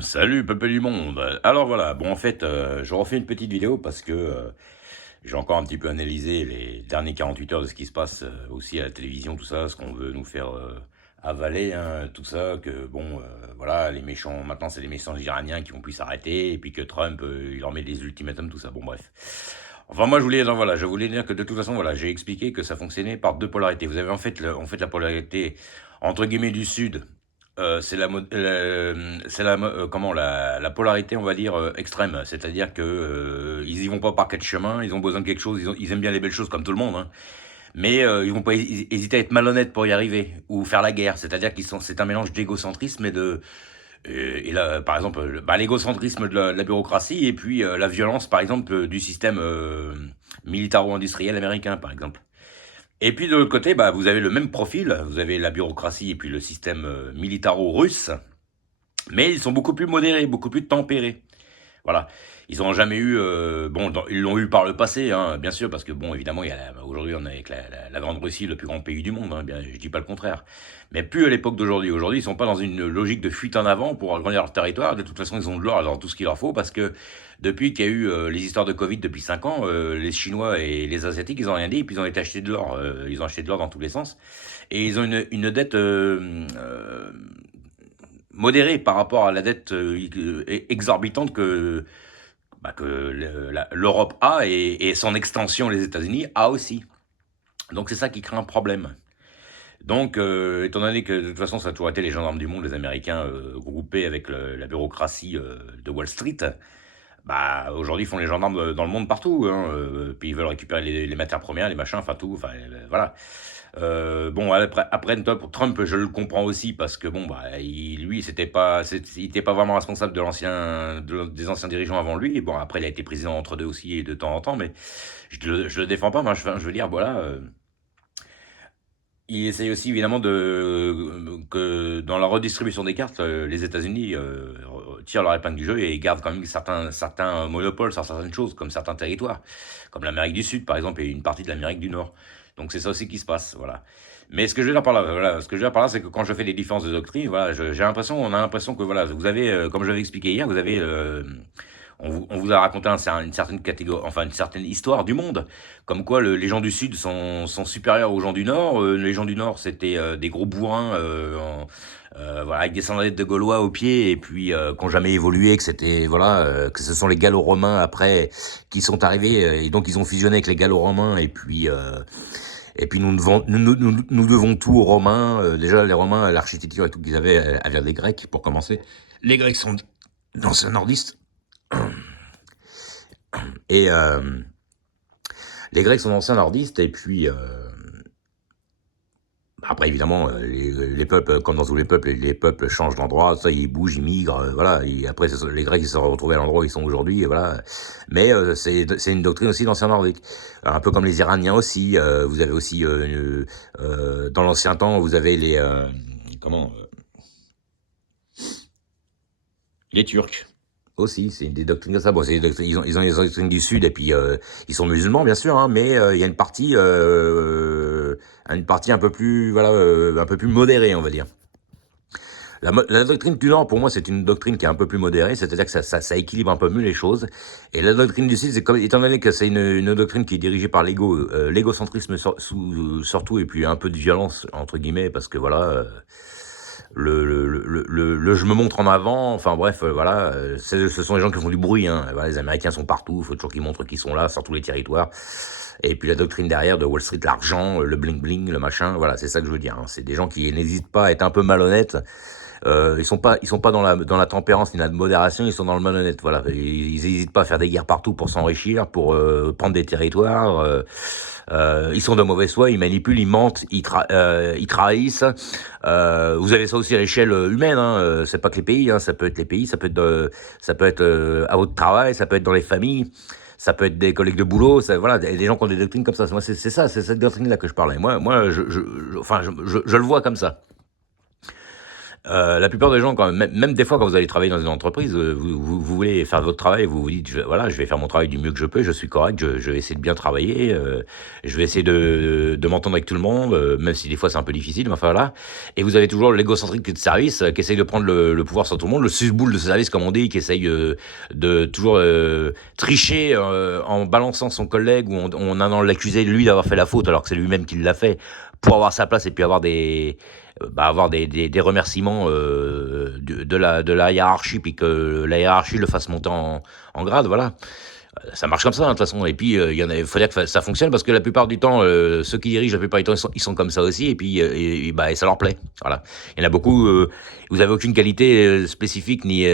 Salut peuple du monde. Alors voilà, bon en fait, je refais une petite vidéo parce que j'ai encore un petit peu analysé les derniers 48 heures de ce qui se passe aussi à la télévision, tout ça, ce qu'on veut nous faire avaler, hein, tout ça, que bon, voilà, les méchants, maintenant c'est les méchants iraniens qui vont plus s'arrêter, et puis que Trump, il leur met des ultimatums, tout ça, bon bref. Enfin moi je voulais dire que de toute façon, voilà, j'ai expliqué que ça fonctionnait par deux polarités. Vous avez en fait la polarité entre guillemets du Sud, c'est comment la polarité, on va dire, extrême. C'est-à-dire que ils y vont pas par quatre chemins, ils ont besoin de quelque chose, ils aiment bien les belles choses comme tout le monde, hein. Mais ils vont pas hésiter à être malhonnêtes pour y arriver ou faire la guerre. C'est-à-dire c'est un mélange d'égocentrisme et là, par exemple, l'égocentrisme de la bureaucratie et puis la violence, par exemple, du système militaro-industriel américain, par exemple. Et puis de l'autre côté, vous avez le même profil, vous avez la bureaucratie et puis le système militaro-russe, mais ils sont beaucoup plus modérés, beaucoup plus tempérés. Voilà. Ils n'ont jamais eu, ils l'ont eu par le passé, hein, bien sûr, parce que bon, évidemment, aujourd'hui, on est avec la grande Russie, le plus grand pays du monde, hein, bien, je dis pas le contraire. Mais plus à l'époque d'aujourd'hui. Aujourd'hui, ils sont pas dans une logique de fuite en avant pour agrandir leur territoire. De toute façon, ils ont de l'or, ils ont tout ce qu'il leur faut, parce que depuis qu'il y a eu les histoires de Covid depuis 5 ans, les Chinois et les Asiatiques, ils ont rien dit, et puis ils ont été achetés de l'or. Ils ont acheté de l'or dans tous les sens. Et ils ont une dette modérée par rapport à la dette exorbitante que l'Europe a et son extension, les États-Unis, a aussi. Donc c'est ça qui crée un problème. Donc, étant donné que de toute façon ça a toujours été les gendarmes du monde, les Américains groupés avec la bureaucratie de Wall Street, aujourd'hui ils font les gendarmes dans le monde partout, hein, puis ils veulent récupérer les matières premières, les machins, enfin tout, enfin voilà. Bon, après pour Trump, je le comprends aussi parce que bon, lui, il était pas vraiment responsable des anciens dirigeants avant lui. Et bon, après, il a été président entre deux aussi de temps en temps, mais je le défends pas. Moi, je veux dire, voilà, il essaye aussi évidemment que dans la redistribution des cartes, les États-Unis tirent leur épingle du jeu et gardent quand même certains monopoles sur certaines choses, comme certains territoires, comme l'Amérique du Sud par exemple et une partie de l'Amérique du Nord. Donc c'est ça aussi qui se passe, voilà. Mais ce que je veux dire par là, voilà, ce que je veux dire par là, c'est que quand je fais des différences de doctrine, voilà, on a l'impression que voilà, vous avez, comme je l'avais expliqué hier, vous avez on vous a raconté une certaine catégorie, enfin une certaine histoire du monde, comme quoi les gens du Sud sont supérieurs aux gens du Nord. Les gens du Nord, c'était des gros bourrins, voilà, avec des sandalettes de Gaulois aux pieds, et puis qui n'ont jamais évolué, que c'était voilà, que ce sont les Gallo-Romains après qui sont arrivés, et donc ils ont fusionné avec les Gallo-Romains, et puis nous devons tout aux Romains. Déjà les Romains, l'architecture et tout qu'ils avaient, elle vient des Grecs pour commencer. Les Grecs sont d'anciens nordistes. Et les Grecs sont anciens nordistes, et puis après évidemment les peuples, comme dans tous les peuples changent d'endroit, ça ils bougent, ils migrent, voilà. Après les Grecs ils se sont retrouvés à l'endroit où ils sont aujourd'hui, et voilà. Mais c'est une doctrine aussi d'anciens nordiques, un peu comme les Iraniens aussi. Vous avez aussi dans l'ancien temps, vous avez comment les Turcs. Aussi, c'est des doctrines comme ça. Bon, ils ont les doctrines du Sud, et puis ils sont musulmans, bien sûr, hein, mais il y a une partie un peu plus, voilà, un peu plus modérée, on va dire. La doctrine du Nord, pour moi, c'est une doctrine qui est un peu plus modérée, c'est-à-dire que ça équilibre un peu mieux les choses. Et la doctrine du Sud, étant donné que c'est une doctrine qui est dirigée par l'égocentrisme surtout, et puis un peu de violence, entre guillemets, parce que voilà, le je me montre en avant, enfin bref, voilà, ce sont les gens qui font du bruit, hein. Voilà, les Américains sont partout, il faut toujours qu'ils montrent qu'ils sont là, sur tous les territoires. Et puis la doctrine derrière de Wall Street, l'argent, le bling-bling, le machin, voilà, c'est ça que je veux dire, hein. C'est des gens qui n'hésitent pas à être un peu malhonnêtes. Ils sont pas dans la tempérance ni la modération, ils sont dans le malhonnête. Voilà, ils hésitent pas à faire des guerres partout pour s'enrichir, pour prendre des territoires. Ils sont de mauvaise foi, ils manipulent, ils mentent, ils trahissent. Vous avez ça aussi à l'échelle humaine, hein. C'est pas que les pays, hein. Ça peut être les pays, ça peut être à votre travail, ça peut être dans les familles. Ça peut être des collègues de boulot, voilà, des gens qui ont des doctrines comme ça. Moi, c'est ça, c'est cette doctrine-là que je parlais. Moi, je le vois comme ça. La plupart des gens, même des fois quand vous allez travailler dans une entreprise, vous voulez faire votre travail, vous vous dites, voilà, je vais faire mon travail du mieux que je peux, je suis correct, je vais essayer de bien travailler, je vais essayer de m'entendre avec tout le monde, même si des fois c'est un peu difficile, mais enfin voilà. Et vous avez toujours l'égocentrique de service qui essaye de prendre le pouvoir sur tout le monde, le susboule de service comme on dit, qui essaye de toujours tricher en balançant son collègue ou en allant l'accuser lui d'avoir fait la faute alors que c'est lui-même qui l'a fait pour avoir sa place et puis avoir des remerciements de la hiérarchie, puis que la hiérarchie le fasse monter en grade, voilà. Ça marche comme ça, hein, de toute façon. Et puis, il faut dire que ça fonctionne parce que la plupart du temps, ceux qui dirigent, la plupart du temps, ils sont comme ça aussi. Et puis, et ça leur plaît. Voilà. Il y en a beaucoup. Vous avez aucune qualité spécifique, ni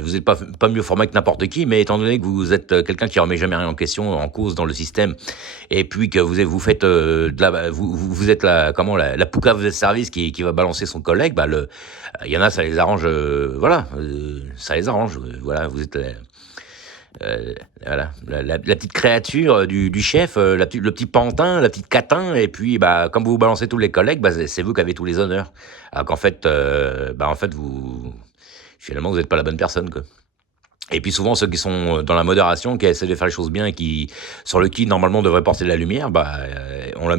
vous n'êtes pas mieux formé que n'importe qui. Mais étant donné que vous êtes quelqu'un qui remet jamais rien en question, en cause dans le système, et puis que vous faites vous êtes la poucave de service qui va balancer son collègue, il y en a, ça les arrange. Voilà, ça les arrange. Voilà, vous êtes voilà, la petite créature du chef, le petit pantin, la petite catin, et puis comme vous balancez tous les collègues, c'est vous qui avez tous les honneurs. Alors qu'en fait, finalement, vous n'êtes pas la bonne personne, quoi. Et puis souvent, ceux qui sont dans la modération, qui essaient de faire les choses bien et sur le qui, normalement, devraient porter de la lumière, on les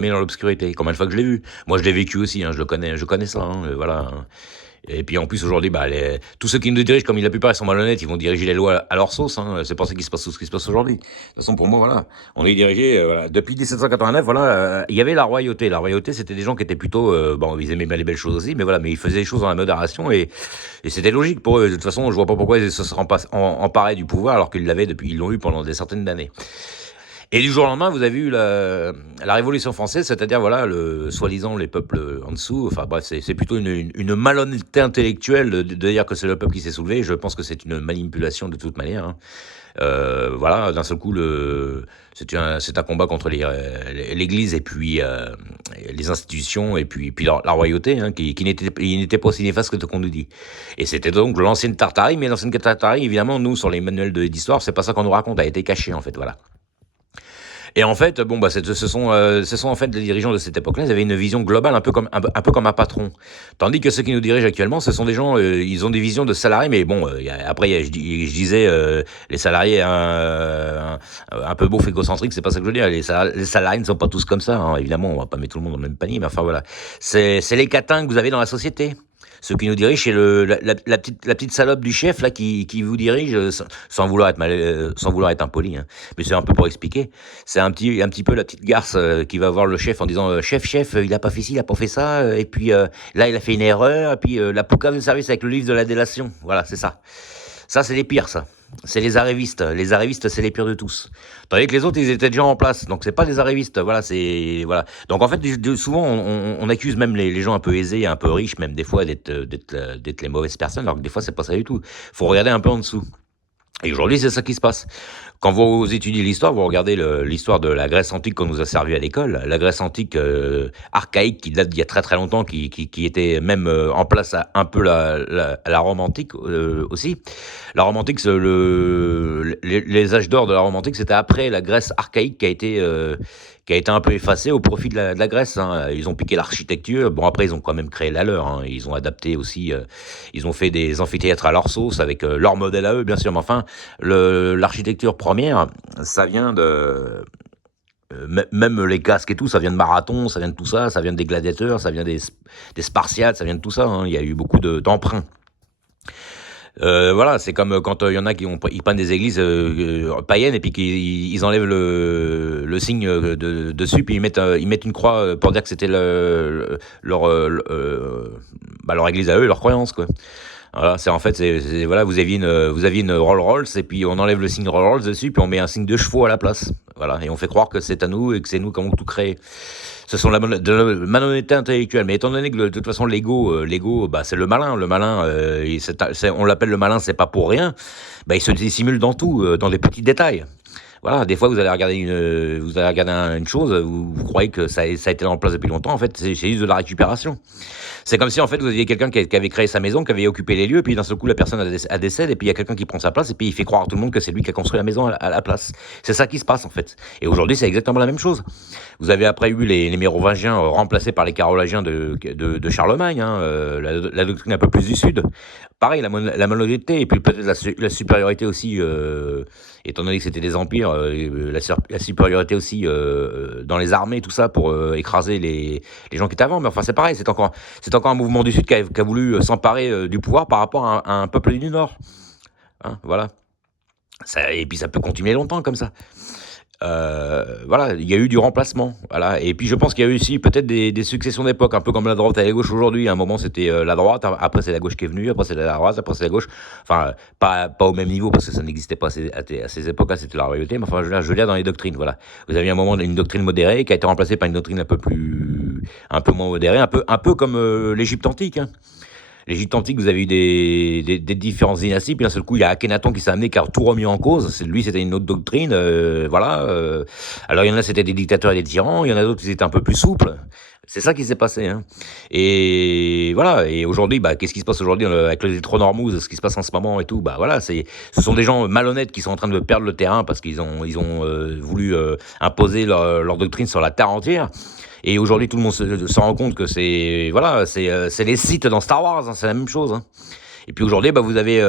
met dans l'obscurité. Combien de fois que je l'ai vu? Moi, je l'ai vécu aussi, hein, je connais ça, hein, voilà. Et puis en plus aujourd'hui, tous ceux qui nous dirigent, comme la plupart ils sont malhonnêtes, ils vont diriger les lois à leur sauce. Hein. C'est pour ça qu'il se passe tout ce qui se passe aujourd'hui. De toute façon, pour moi, voilà, on est dirigé. Voilà. Depuis 1789, voilà, il y avait la royauté. La royauté, c'était des gens qui étaient plutôt, ils aimaient bien les belles choses aussi, mais voilà, mais ils faisaient les choses dans la modération et c'était logique pour eux. De toute façon, je vois pas pourquoi ils se seraient emparés du pouvoir alors qu'ils ils l'ont eu pendant des centaines d'années. Et du jour au lendemain, vous avez eu la Révolution française, c'est-à-dire, voilà, soi-disant les peuples en dessous. Enfin bref, c'est plutôt une malhonnêteté intellectuelle de dire que c'est le peuple qui s'est soulevé. Je pense que c'est une manipulation de toute manière. Hein. Voilà, d'un seul coup, c'est un combat contre l'Église et puis les institutions et puis la royauté, hein, qui n'était pas aussi néfaste que ce qu'on nous dit. Et c'était donc l'ancienne Tartarie, mais l'ancienne Tartarie, évidemment, nous, sur les manuels d'histoire, c'est pas ça qu'on nous raconte, a été caché, en fait, voilà. Et en fait, ce sont en fait les dirigeants de cette époque-là. Ils avaient une vision globale, un peu comme un patron. Tandis que ceux qui nous dirigent actuellement, ce sont des gens, ils ont des visions de salariés. Mais bon, après, je disais, les salariés un peu beauf égocentriques, c'est pas ça que je veux dire. Les salariés ne sont pas tous comme ça. Hein. Évidemment, on va pas mettre tout le monde dans le même panier, mais enfin voilà, c'est les catins que vous avez dans la société. Ceux qui nous dirigent, c'est la petite salope du chef là qui vous dirige sans vouloir être sans vouloir être impoli, hein. Mais c'est un peu pour expliquer. C'est un petit peu la petite garce qui va voir le chef en disant chef, il a pas fait ci, il a pas fait ça, et puis là il a fait une erreur, et puis la poucave de service avec le livre de la délation. Voilà, c'est ça. Ça, c'est les pires, ça. C'est les arrivistes. Les arrivistes, c'est les pires de tous. Tandis que les autres, ils étaient déjà en place. Donc, c'est pas des arrivistes. Voilà, voilà. Donc, en fait, souvent, on accuse même les gens un peu aisés, un peu riches, même des fois, d'être les mauvaises personnes, alors que des fois, c'est pas ça du tout. Faut regarder un peu en dessous. Et aujourd'hui, c'est ça qui se passe. Quand vous étudiez l'histoire, vous regardez l'histoire de la Grèce antique qu'on nous a servi à l'école, la Grèce antique archaïque qui date d'il y a très très longtemps, qui était même en place un peu la Rome antique aussi. La Rome antique, les âges d'or de la Rome antique, c'était après la Grèce archaïque qui a été un peu effacée au profit de la Grèce. Hein. Ils ont piqué l'architecture. Bon, après, ils ont quand même créé la leur. Hein. Ils ont adapté aussi. Ils ont fait des amphithéâtres à leur sauce avec leur modèle à eux, bien sûr. Mais enfin, l'architecture première, ça vient de... même les casques et tout, ça vient de Marathon, ça vient de tout ça, ça vient des gladiateurs, ça vient des Spartiates, ça vient de tout ça. Hein. Il y a eu beaucoup d'emprunts. Voilà, c'est comme quand il y en a ils prennent des églises païennes et puis qu'ils enlèvent le signe dessus, puis ils mettent une croix pour dire que c'était leur église à eux, leur croyance, quoi. Voilà, c'est en fait, voilà, vous aviez une Rolls-Royce et puis on enlève le signe Rolls-Royce dessus, puis on met un signe de chevaux à la place. Voilà, et on fait croire que c'est à nous et que c'est nous qui avons tout créé. Ce sont de la malhonnêteté intellectuelle. Mais étant donné que de toute façon l'ego, c'est le malin. Le malin, on l'appelle le malin, c'est pas pour rien. Il se dissimule dans tout, dans des petits détails. Voilà, des fois vous allez regarder une chose, vous croyez que ça a été en place depuis longtemps, en fait c'est juste de la récupération. C'est comme si en fait vous aviez quelqu'un qui avait créé sa maison, qui avait occupé les lieux, et puis d'un seul coup la personne a décède, et puis il y a quelqu'un qui prend sa place, et puis il fait croire à tout le monde que c'est lui qui a construit la maison à la place. C'est ça qui se passe en fait. Et aujourd'hui c'est exactement la même chose. Vous avez après eu les Mérovingiens remplacés par les Carolingiens de Charlemagne, hein, la doctrine un peu plus du sud. Pareil, la monolithité, et puis peut-être la supériorité aussi, étant donné que c'était des empires, la supériorité aussi dans les armées, tout ça, pour écraser les gens qui étaient avant. Mais enfin, c'est pareil, c'est encore un mouvement du Sud qui a voulu s'emparer du pouvoir par rapport à un peuple du Nord. Hein, voilà. Et puis ça peut continuer longtemps comme ça. Voilà, il y a eu du remplacement, voilà. Et puis je pense qu'il y a eu aussi peut-être des successions d'époques, un peu comme la droite et la gauche aujourd'hui. À un moment c'était la droite, après c'est la gauche qui est venue, après c'est la droite, après c'est la gauche. Enfin, pas au même niveau parce que ça n'existait pas à ces époques-là, c'était la royauté. Mais enfin, je veux dire dans les doctrines, voilà. Vous avez un moment une doctrine modérée qui a été remplacée par une doctrine un peu moins modérée, un peu comme l'Égypte antique. Hein. L'Égypte antique, vous avez eu des différentes dynasties, puis d'un seul coup, il y a Akhenaton qui s'est amené, qui a tout remis en cause. Lui, c'était une autre doctrine, voilà. Alors, il y en a, c'était des dictateurs et des tyrans, il y en a d'autres qui étaient un peu plus souples. C'est ça qui s'est passé. Hein. Et voilà. Et aujourd'hui, bah, qu'est-ce qui se passe aujourd'hui avec le détrône Hormuz, ce qui se passe en ce moment et tout, bah voilà, ce sont des gens malhonnêtes qui sont en train de perdre le terrain parce qu'ils ont voulu imposer leur doctrine sur la terre entière. Et aujourd'hui, tout le monde se rend compte que c'est les Sith dans Star Wars, hein, c'est la même chose. Hein. Et puis aujourd'hui, bah, vous avez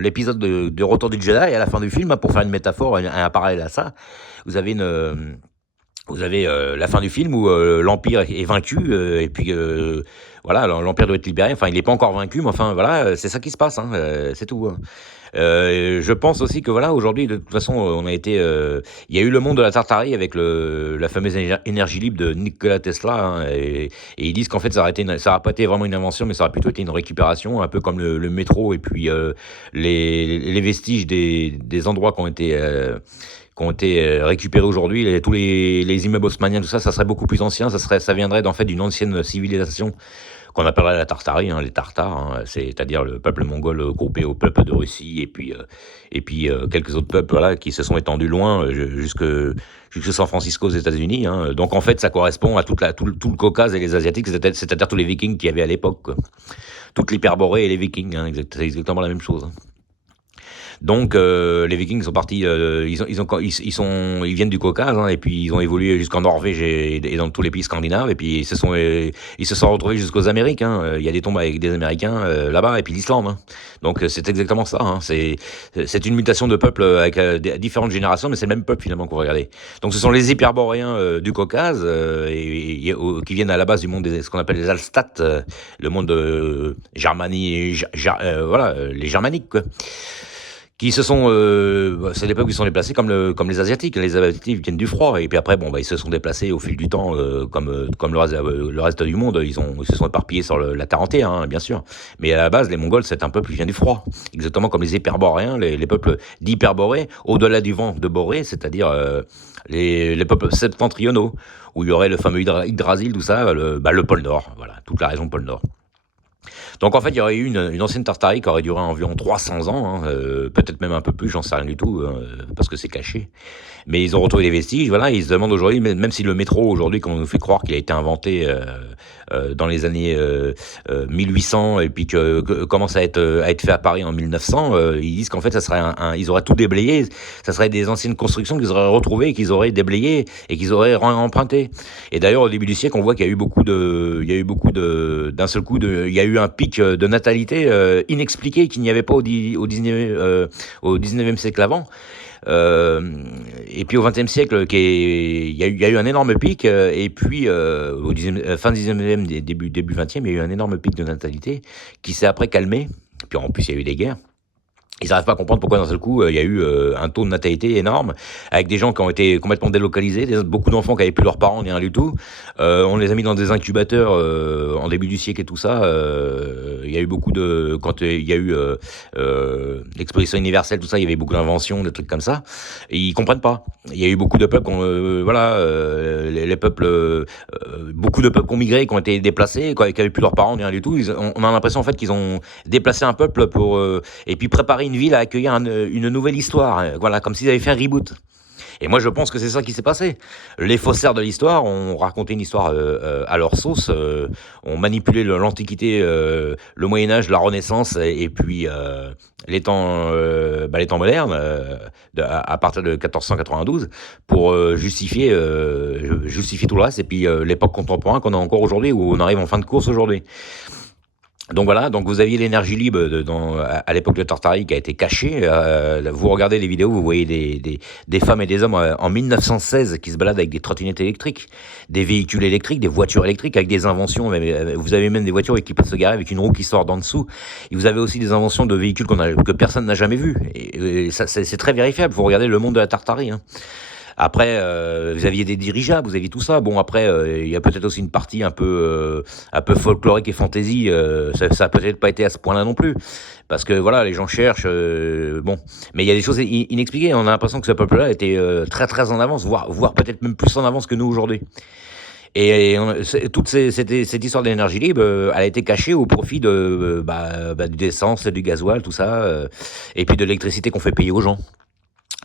l'épisode de Retour du Jedi à la fin du film, hein, pour faire une métaphore, un parallèle à ça. Vous avez la fin du film où l'Empire est vaincu, et puis voilà, l'Empire doit être libéré. Enfin, il n'est pas encore vaincu, mais enfin voilà, c'est ça qui se passe, hein, c'est tout. Hein. Je pense aussi que voilà, aujourd'hui, de toute façon, il y a eu le monde de la Tartarie avec la fameuse énergie libre de Nikola Tesla, hein, et ils disent qu'en fait, ça aurait pas été vraiment une invention, mais ça aurait plutôt été une récupération, un peu comme le métro et puis les vestiges des endroits qui ont été récupérés aujourd'hui, tous les immeubles haussmanniens, tout ça, ça serait beaucoup plus ancien, ça viendrait en fait d'une ancienne civilisation qu'on appellerait la Tartarie, hein, les Tartares, hein, c'est-à-dire le peuple mongol groupé au peuple de Russie, et puis quelques autres peuples, voilà, qui se sont étendus loin, jusque San Francisco aux États-Unis. Hein. Donc en fait, ça correspond à tout le Caucase et les Asiatiques, c'est-à-dire tous les Vikings qu'il y avait à l'époque, quoi. Toute l'hyperborée et les Vikings, hein, c'est exactement la même chose. Hein. Donc les Vikings sont partis, ils viennent du Caucase, hein, et puis ils ont évolué jusqu'en Norvège et dans tous les pays scandinaves, et puis ils se sont retrouvés jusqu'aux Amériques. Hein. Il y a des tombes avec des Américains là-bas, et puis l'Islande. Hein. Donc c'est exactement ça. Hein. C'est une mutation de peuple avec différentes générations, mais c'est le même peuple finalement qu'on va regarder. Donc ce sont les hyperboréens du Caucase qui viennent à la base du monde ce qu'on appelle les Alstat, le monde de Germanie, voilà, les germaniques, quoi. Qui se sont, c'est des peuples qui se sont déplacés comme les Asiatiques. Les Asiatiques viennent du froid, et puis après, bon, bah, ils se sont déplacés au fil du temps, comme le reste du monde. Ils se sont éparpillés sur la terre entière, hein, bien sûr. Mais à la base, les Mongols, c'est un peuple qui vient du froid, exactement comme les hyperboréens, les peuples d'hyperborée, au-delà du vent de Borée, c'est-à-dire les peuples septentrionaux, où il y aurait le fameux Yggdrasil, tout ça, le pôle Nord, voilà, toute la région pôle Nord. Donc en fait, il y aurait eu une ancienne Tartarie qui aurait duré environ 300 ans, hein, peut-être même un peu plus, j'en sais rien du tout, parce que c'est caché. Mais ils ont retrouvé les vestiges, voilà, ils se demandent aujourd'hui, même si le métro aujourd'hui, qu'on nous fait croire qu'il a été inventé dans les années 1800, et puis que commence à être fait à Paris en 1900, ils disent qu'en fait, ça serait ils auraient tout déblayé, ça serait des anciennes constructions qu'ils auraient retrouvées, qu'ils auraient déblayées et qu'ils auraient empruntées. Et d'ailleurs, au début du siècle, on voit qu'il y a eu d'un seul coup, il y a eu un pic de natalité inexpliqué qu'il n'y avait pas au 19e siècle avant. Et puis au XXe siècle, il y a eu un énorme pic, et puis fin 19e, début 20e, il y a eu un énorme pic de natalité qui s'est après calmé. Puis en plus, il y a eu des guerres. Ils n'arrivent pas à comprendre pourquoi d'un seul coup il y a eu un taux de natalité énorme, avec des gens qui ont été complètement délocalisés, beaucoup d'enfants qui n'avaient plus leurs parents ni rien du tout. On les a mis dans des incubateurs en début du siècle et tout ça. Il y a eu quand il y a eu l'exposition universelle, tout ça, il y avait beaucoup d'inventions, des trucs comme ça. Et ils comprennent pas. Il y a eu beaucoup de peuples, les peuples, beaucoup de peuples qui ont migré, qui ont été déplacés, qui n'avaient plus leurs parents ni rien du tout. On a l'impression en fait qu'ils ont déplacé un peuple pour et puis préparer une ville à accueillir une nouvelle histoire, hein, voilà, comme s'ils avaient fait un reboot. Et moi, je pense que c'est ça qui s'est passé. Les faussaires de l'histoire ont raconté une histoire à leur sauce, ont manipulé l'Antiquité, le Moyen Âge, la Renaissance, et puis les temps modernes, à partir de 1492, pour justifier tout le reste, et puis l'époque contemporaine qu'on a encore aujourd'hui, où on arrive en fin de course aujourd'hui. Donc voilà, donc vous aviez l'énergie libre à l'époque de Tartarie qui a été cachée. Vous regardez les vidéos, vous voyez des femmes et des hommes en 1916 qui se baladent avec des trottinettes électriques, des véhicules électriques, des voitures électriques avec des inventions. Vous avez même des voitures qui peuvent se garer avec une roue qui sort d'en dessous. Et vous avez aussi des inventions de véhicules que personne n'a jamais vues. Et ça, c'est très vérifiable. Vous regardez le monde de la Tartarie, hein. Après, vous aviez des dirigeables, vous aviez tout ça. Bon, après, il y a peut-être aussi une partie un peu folklorique et fantasy. Ça a peut-être pas été à ce point-là non plus, parce que voilà, les gens cherchent. Bon, mais il y a des choses inexpliquées. On a l'impression que ce peuple-là était très très en avance, voire peut-être même plus en avance que nous aujourd'hui. Toute cette histoire d'énergie libre, elle a été cachée au profit de d'essence, du gasoil, tout ça, et puis de l'électricité qu'on fait payer aux gens.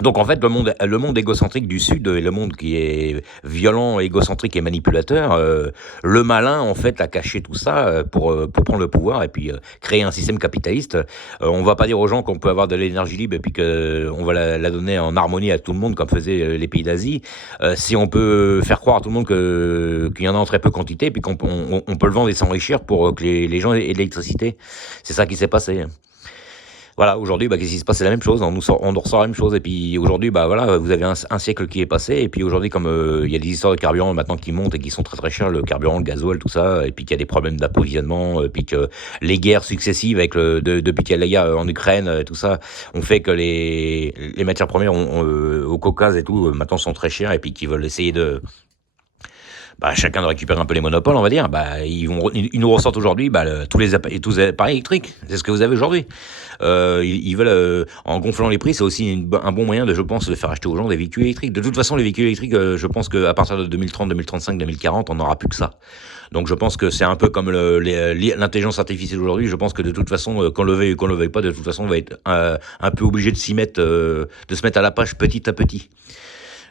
Donc en fait, le monde égocentrique du Sud, et le monde qui est violent, égocentrique et manipulateur, le malin en fait a caché tout ça pour prendre le pouvoir et puis créer un système capitaliste. On va pas dire aux gens qu'on peut avoir de l'énergie libre et puis que on va la donner en harmonie à tout le monde comme faisaient les pays d'Asie. Si on peut faire croire à tout le monde qu'il y en a en très peu quantité, et puis qu'on on peut le vendre et s'enrichir pour que les gens aient de l'électricité. C'est ça qui s'est passé. Voilà, aujourd'hui, qu'est-ce qui se passe? C'est la même chose, on nous ressort la même chose. Et puis aujourd'hui, voilà, vous avez un siècle qui est passé. Et puis aujourd'hui, comme il y a des histoires de carburant maintenant qui montent et qui sont très très chers, le carburant, le gasoil, tout ça, et puis qu'il y a des problèmes d'approvisionnement, et puis que les guerres successives depuis qu'il y a la guerre en Ukraine, tout ça, ont fait que les matières premières au Caucase et tout, maintenant sont très chères, et puis qu'ils veulent essayer chacun de récupérer un peu les monopoles, on va dire. Ils nous ressortent aujourd'hui tous les appareils électriques. C'est ce que vous avez aujourd'hui. Ils veulent, en gonflant les prix, c'est aussi un bon moyen je pense, de faire acheter aux gens des véhicules électriques. De toute façon, les véhicules électriques, je pense qu'à partir de 2030, 2035, 2040, on n'aura plus que ça. Donc je pense que c'est un peu comme l'intelligence artificielle aujourd'hui. Je pense que de toute façon, qu'on le veuille ou qu'on le veuille pas, de toute façon, on va être un peu obligé de se mettre à la page petit à petit.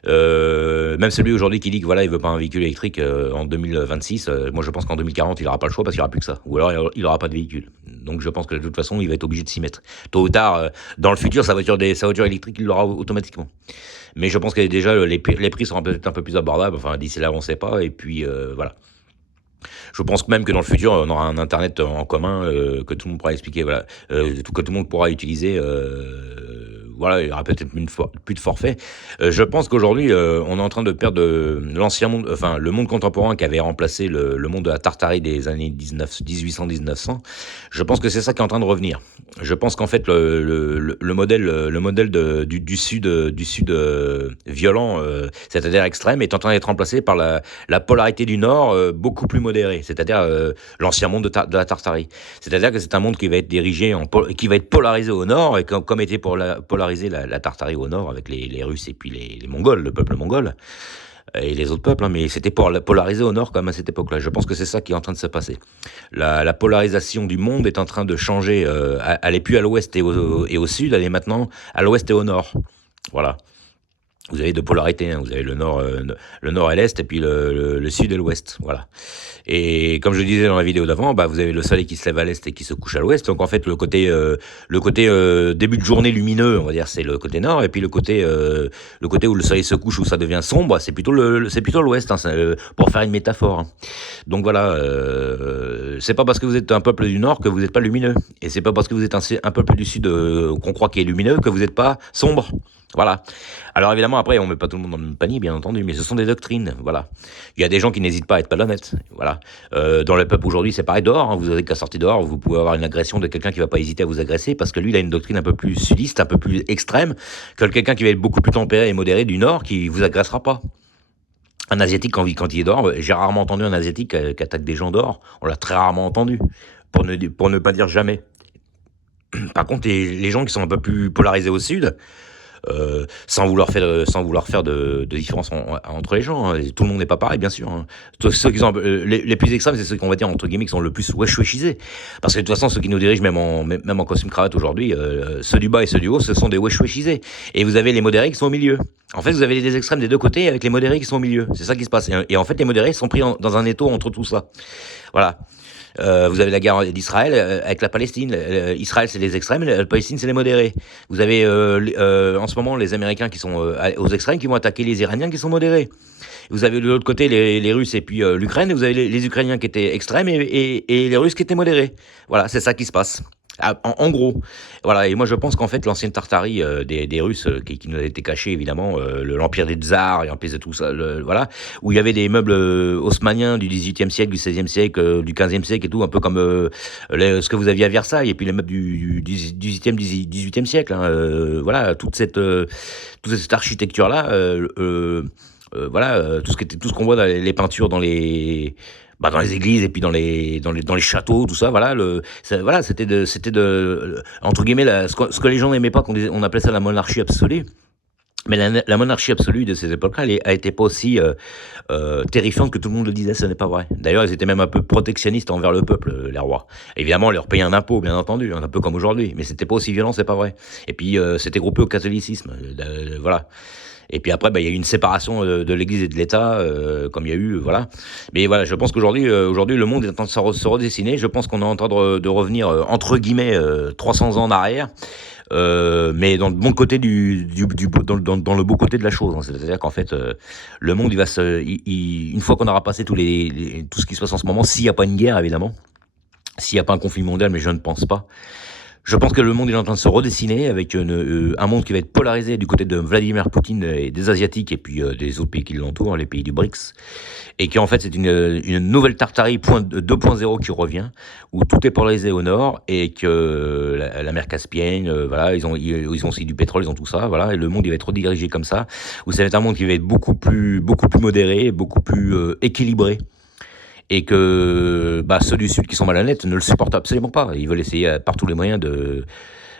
Même celui aujourd'hui qui dit que voilà, il veut pas un véhicule électrique en 2026, moi je pense qu'en 2040 il aura pas le choix parce qu'il y aura plus que ça, ou alors il aura pas de véhicule. Donc je pense que de toute façon il va être obligé de s'y mettre. Tôt ou tard, dans le futur, sa voiture électrique il l'aura automatiquement. Mais je pense que déjà les prix seront peut-être un peu plus abordables. Enfin d'ici là on sait pas. Et puis voilà. Je pense même que dans le futur, on aura un internet en commun que tout le monde pourra expliquer, voilà, que tout le monde pourra utiliser. Voilà, il y aura peut-être plus de forfait. Je pense qu'aujourd'hui, on est en train de perdre l'ancien monde, enfin le monde contemporain qui avait remplacé le monde de la Tartarie des années 1800-1900. Je pense que c'est ça qui est en train de revenir. Je pense qu'en fait le modèle du sud violent, c'est-à-dire extrême, est en train d'être remplacé par la polarité du nord, beaucoup plus modérée, c'est-à-dire l'ancien monde de la Tartarie. C'est-à-dire que c'est un monde qui va être dirigé qui va être polarisé au nord, et comme était polarisé la Tartarie au nord avec les Russes et puis les Mongols, le peuple mongol et les autres peuples, hein, mais c'était polarisé au nord comme à cette époque-là. Je pense que c'est ça qui est en train de se passer. La polarisation du monde est en train de changer. Elle est plus à l'ouest et au sud, elle est maintenant à l'ouest et au nord. Voilà. Vous avez deux polarités, hein. Vous avez le nord et l'est, et puis le sud et l'ouest, voilà. Et comme je le disais dans la vidéo d'avant, vous avez le soleil qui se lève à l'est et qui se couche à l'ouest. Donc en fait, le côté début de journée lumineux, on va dire, c'est le côté nord, et puis le côté où le soleil se couche, où ça devient sombre, c'est plutôt l'ouest, hein, pour faire une métaphore, hein. Donc voilà, c'est pas parce que vous êtes un peuple du nord que vous n'êtes pas lumineux, et c'est pas parce que vous êtes un peuple du sud qu'on croit qu'il est lumineux que vous n'êtes pas sombre. Voilà. Alors évidemment, après, on met pas tout le monde dans le même panier, bien entendu, mais ce sont des doctrines, voilà. Il y a des gens qui n'hésitent pas à être malhonnêtes, voilà. Dans le peuple aujourd'hui, c'est pareil dehors, hein. Vous avez qu'à sortir dehors, vous pouvez avoir une agression de quelqu'un qui va pas hésiter à vous agresser, parce que lui, il a une doctrine un peu plus sudiste, un peu plus extrême, que quelqu'un qui va être beaucoup plus tempéré et modéré du nord, qui vous agressera pas. Un Asiatique, quand il est dehors, j'ai rarement entendu un Asiatique qui attaque des gens dehors. On l'a très rarement entendu, pour ne pas dire jamais. Par contre, les gens qui sont un peu plus polarisés au sud, sans vouloir faire de différence entre les gens, hein. Tout le monde n'est pas pareil, bien sûr, hein. Ceux qui sont les plus extrêmes, c'est ceux qu'on va dire entre guillemets qui sont le plus wesh-weishisés. Parce que de toute façon, ceux qui nous dirigent, même en costume cravate aujourd'hui, ceux du bas et ceux du haut, ce sont des wesh-weishisés. Et vous avez les modérés qui sont au milieu. En fait, vous avez des extrêmes des deux côtés avec les modérés qui sont au milieu. C'est ça qui se passe. Et en fait, les modérés sont pris dans un étau entre tout ça. Voilà. Vous avez la guerre d'Israël avec la Palestine. Israël, c'est les extrêmes, la Palestine, c'est les modérés. Vous avez en ce moment les Américains qui sont aux extrêmes qui vont attaquer les Iraniens qui sont modérés. Vous avez de l'autre côté les Russes et puis l'Ukraine. Et vous avez les Ukrainiens qui étaient extrêmes et les Russes qui étaient modérés. Voilà, c'est ça qui se passe. En gros, voilà. Et moi, je pense qu'en fait, l'ancienne Tartarie des Russes, qui nous a été cachée évidemment, l'empire des tsars et en plus de tout ça, voilà, où il y avait des meubles haussmanniens du XVIIIe siècle, du XVIe siècle, du XVe siècle et tout, un peu comme ce que vous aviez à Versailles, et puis les meubles du XVIIIe, XVIIIe siècle. Hein, voilà, toute cette architecture-là. Voilà, tout ce qu'on voit dans les peintures dans les églises et puis dans les châteaux, tout ça, voilà, voilà, entre guillemets, ce que les gens n'aimaient pas, on appelait ça la monarchie absolue. Mais la monarchie absolue de ces époques-là, a été pas aussi terrifiante que tout le monde le disait, ce n'est pas vrai. D'ailleurs, ils étaient même un peu protectionnistes envers le peuple, les rois. Évidemment, on leur payait un impôt, bien entendu, un peu comme aujourd'hui, mais c'était pas aussi violent, c'est pas vrai. Et puis, c'était groupé au catholicisme, voilà. Et puis après, il y a eu une séparation de l'Église et de l'État, comme il y a eu, voilà. Mais voilà, je pense qu'aujourd'hui, le monde est en train de se redessiner. Je pense qu'on est en train de revenir, entre guillemets, 300 ans en arrière, mais dans le bon côté dans le beau côté de la chose, hein. C'est-à-dire qu'en fait, le monde, une fois qu'on aura passé tout ce qui se passe en ce moment, s'il n'y a pas une guerre, évidemment, s'il n'y a pas un conflit mondial, mais je ne pense pas. Je pense que le monde est en train de se redessiner avec un monde qui va être polarisé du côté de Vladimir Poutine et des Asiatiques et puis des autres pays qui l'entourent, les pays du BRICS. Et qu'en fait, c'est une nouvelle Tartarie 2.0 qui revient, où tout est polarisé au nord et que la mer Caspienne, voilà, ils ont aussi du pétrole, ils ont tout ça, voilà, et le monde il va être redirigé comme ça, où ça va être un monde qui va être beaucoup plus modéré, beaucoup plus équilibré. Et que ceux du Sud qui sont malhonnêtes ne le supportent absolument pas. Ils veulent essayer par tous les moyens de...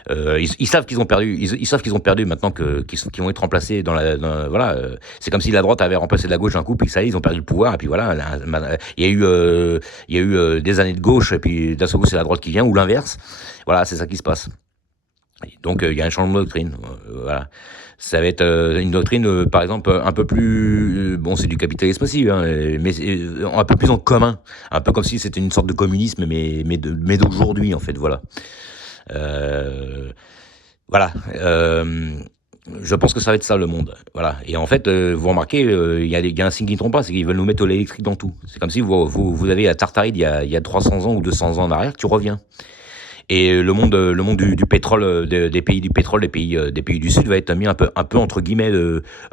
ils savent qu'ils ont perdu. Ils savent qu'ils ont perdu maintenant qu'ils vont être remplacés voilà. C'est comme si la droite avait remplacé la gauche d'un coup, puis ça y est, ils ont perdu le pouvoir. Et puis voilà, il y a eu des années de gauche, et puis d'un seul coup c'est la droite qui vient, ou l'inverse. Voilà, c'est ça qui se passe. Donc il y a un changement de doctrine, voilà. Ça va être une doctrine, par exemple, un peu plus... bon, c'est du capitalisme aussi, hein, mais un peu plus en commun. Un peu comme si c'était une sorte de communisme, mais d'aujourd'hui, en fait, voilà. Voilà. Je pense que ça va être ça, le monde. Voilà. Et en fait, vous remarquez, il y a un signe qui ne trompe pas, c'est qu'ils veulent nous mettre au l'électrique dans tout. C'est comme si vous avez la Tartaride il y a 300 ans ou 200 ans en arrière, tu reviens. Et le monde du pétrole, des pays du pétrole, des pays du Sud va être mis un peu entre guillemets,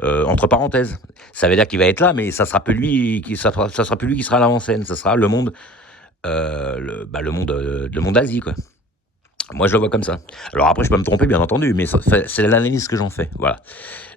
entre parenthèses. Ça veut dire qu'il va être là, mais ça sera plus lui ça sera plus lui qui sera à l'avant-scène. Ça sera le monde, le monde Asie, quoi. Moi, je le vois comme ça. Alors après, je peux me tromper, bien entendu, mais c'est l'analyse que j'en fais. Voilà.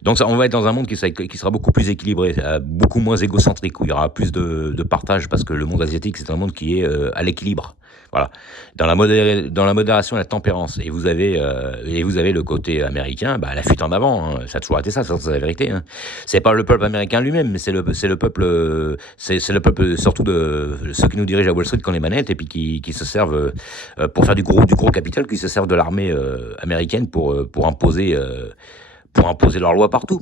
Donc, on va être dans un monde qui sera beaucoup plus équilibré, beaucoup moins égocentrique, où il y aura plus de partage, parce que le monde asiatique, c'est un monde qui est à l'équilibre. Voilà. Dans la modération et la tempérance. Et vous avez le côté américain, la fuite en avant. Hein. Ça a toujours été ça, c'est la vérité. Hein. C'est pas le peuple américain lui-même, mais c'est le peuple, c'est le peuple surtout de ceux qui nous dirigent à Wall Street qui ont les manettes et puis qui se servent pour faire du gros capital, qui se servent de l'armée américaine pour imposer leurs lois partout.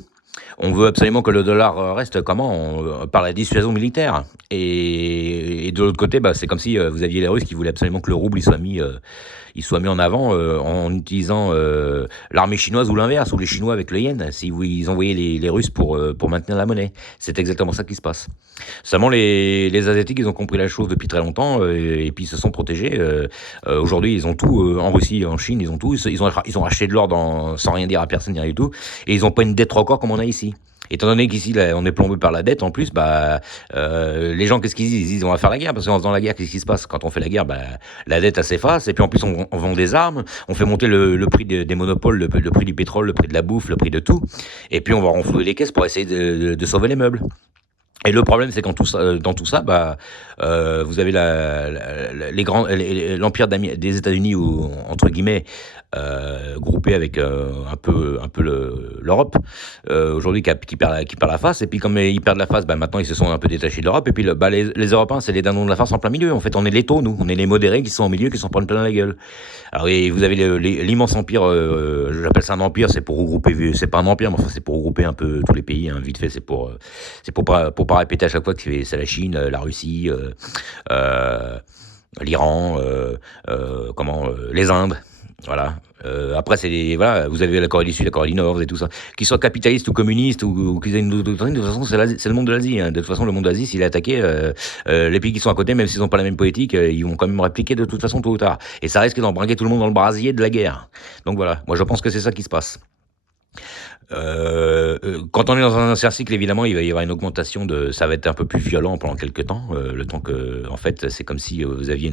On veut absolument que le dollar reste par la dissuasion militaire. Et de l'autre côté, c'est comme si vous aviez les Russes qui voulaient absolument que le rouble il soit mis en avant en utilisant l'armée chinoise ou l'inverse, ou les Chinois avec le yen, si ils envoyaient les Russes pour maintenir la monnaie. C'est exactement ça qui se passe. Seulement les Asiatiques, ils ont compris la chose depuis très longtemps et puis ils se sont protégés. Aujourd'hui, ils ont tout. En Russie, en Chine, ils ont tout. Ils ont racheté de l'or sans rien dire à personne, rien du tout. Et ils n'ont pas une dette record comme on a ici. Étant donné qu'ici, là, on est plombé par la dette, en plus, les gens, qu'est-ce qu'ils disent? Ils disent, on va faire la guerre, parce qu'en faisant la guerre, qu'est-ce qui se passe? Quand on fait la guerre, la dette, elle s'efface, et puis en plus, on vend des armes, on fait monter le prix des monopoles, le prix du pétrole, le prix de la bouffe, le prix de tout, et puis on va renflouer les caisses pour essayer de sauver les meubles. Et le problème, c'est qu'en tout ça, dans tout ça, vous avez l'empire des États-Unis, ou entre guillemets, groupé avec un peu l'Europe, aujourd'hui qui perd la face. Et puis comme ils perdent la face, maintenant ils se sont un peu détachés de l'Europe. Et puis les Européens, c'est les dindons de la farce en plein milieu. En fait, on est les taux, nous, on est les modérés qui sont au milieu, qui s'en prennent plein la gueule. Alors et vous avez l'immense empire, j'appelle ça un empire, c'est pour regrouper, c'est pas un empire, mais enfin c'est pour regrouper un peu tous les pays, hein, vite fait, c'est pour pas répéter à chaque fois que c'est la Chine, la Russie, euh, l'Iran, les Indes, voilà. Après, voilà, vous avez la Corée du Sud, la Corée du Nord, vous avez tout ça. Qu'ils soient capitalistes ou communistes, ou qu'ils aient une autre doctrine, de toute façon, c'est le monde de l'Asie, hein. De toute façon, le monde d'Asie, s'il est attaqué, les pays qui sont à côté, même s'ils n'ont pas la même politique, ils vont quand même répliquer de toute façon tôt ou tard. Et ça risque d'embringuer tout le monde dans le brasier de la guerre. Donc voilà, moi je pense que c'est ça qui se passe. Quand on est dans un ancien cycle, évidemment, il va y avoir une augmentation ça va être un peu plus violent pendant quelques temps, le temps que, en fait, c'est comme si vous aviez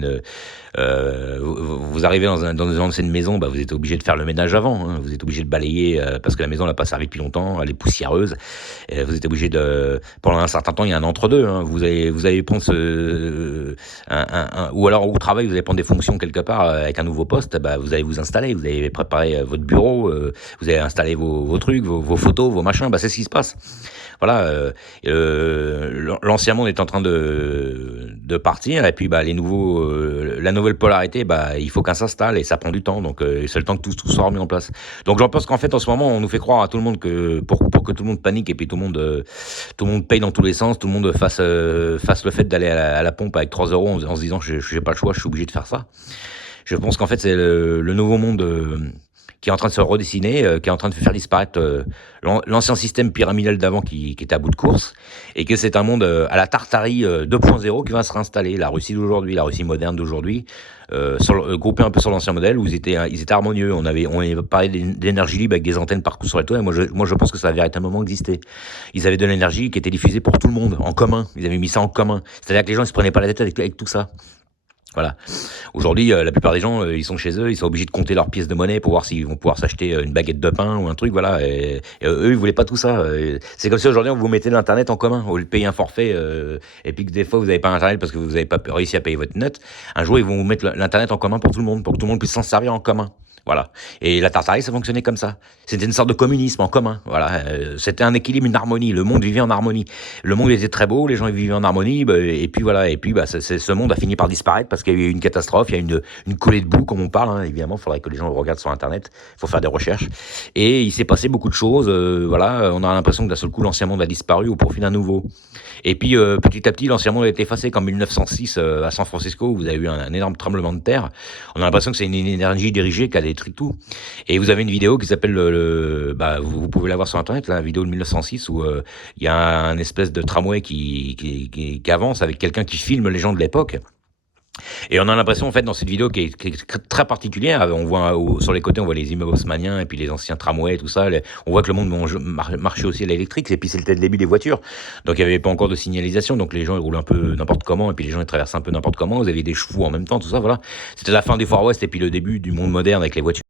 vous arrivez dans une ancienne maison, vous êtes obligé de faire le ménage avant, hein. Vous êtes obligé de balayer, parce que la maison n'a pas servi depuis longtemps, elle est poussiéreuse. Vous êtes obligé pendant un certain temps, il y a un entre-deux, hein. Vous allez prendre ou alors au travail, vous allez prendre des fonctions quelque part avec un nouveau poste, vous allez vous installer, vous allez préparer votre bureau, vous allez installer vos trucs, vos photos, vos machins, c'est ce qui se passe. Voilà, l'ancien monde est en train de partir, et puis la nouvelle polarité, il faut qu'elle s'installe, et ça prend du temps, donc c'est le temps que tout soit remis en place. Donc j'en pense qu'en fait, en ce moment, on nous fait croire à tout le monde que pour que tout le monde panique, et puis tout le monde paye dans tous les sens, tout le monde fasse le fait d'aller à la pompe avec 3 euros en se disant je n'ai pas le choix, je suis obligé de faire ça. Je pense qu'en fait, c'est le nouveau monde qui est en train de se redessiner, qui est en train de faire disparaître l'ancien système pyramidal d'avant qui était à bout de course, et que c'est un monde à la Tartarie 2.0 qui va se réinstaller. La Russie d'aujourd'hui, la Russie moderne d'aujourd'hui, groupée un peu sur l'ancien modèle, où ils étaient harmonieux. On avait parlé d'énergie libre avec des antennes partout sur les toits. Et moi, je pense que ça a véritablement existé. Ils avaient de l'énergie qui était diffusée pour tout le monde, en commun. Ils avaient mis ça en commun. C'est-à-dire que les gens ne se prenaient pas la tête avec tout ça. Voilà. Aujourd'hui, la plupart des gens, ils sont chez eux, ils sont obligés de compter leurs pièces de monnaie pour voir s'ils vont pouvoir s'acheter une baguette de pain ou un truc, voilà. Et eux, ils voulaient pas tout ça. C'est comme si aujourd'hui, on vous mettait l'internet en commun, au lieu de payer un forfait, et puis que des fois, vous n'avez pas internet parce que vous n'avez pas réussi à payer votre net. Un jour, ils vont vous mettre l'internet en commun pour tout le monde, pour que tout le monde puisse s'en servir en commun. Voilà. Et la Tartarie, ça fonctionnait comme ça. C'était une sorte de communisme en commun. Voilà. C'était un équilibre, une harmonie. Le monde vivait en harmonie. Le monde était très beau, les gens vivaient en harmonie. Et puis voilà. Et puis ce monde a fini par disparaître parce qu'il y a eu une catastrophe. Il y a une coulée de boue, comme on parle, hein. Évidemment, il faudrait que les gens regardent sur Internet. Il faut faire des recherches. Et il s'est passé beaucoup de choses. Voilà. On a l'impression que d'un seul coup, l'ancien monde a disparu au profit d'un nouveau. Et puis petit à petit, l'ancien monde a été effacé. Comme 1906 à San Francisco, où vous avez eu un énorme tremblement de terre. On a l'impression que c'est une énergie dirigée qui a détruit tout. Et vous avez une vidéo qui s'appelle vous pouvez la voir sur Internet, la vidéo de 1906, où il y a un espèce de tramway qui avance avec quelqu'un qui filme les gens de l'époque. Et on a l'impression, en fait, dans cette vidéo qui est très particulière, on voit sur les côtés, on voit les immeubles haussmanniens et puis les anciens tramways et tout ça. On voit que le monde marchait aussi à l'électrique, et puis c'était le début des voitures. Donc il n'y avait pas encore de signalisation, donc les gens ils roulent un peu n'importe comment, et puis les gens ils traversent un peu n'importe comment. Vous aviez des chevaux en même temps, tout ça, voilà. C'était la fin du Far West et puis le début du monde moderne avec les voitures.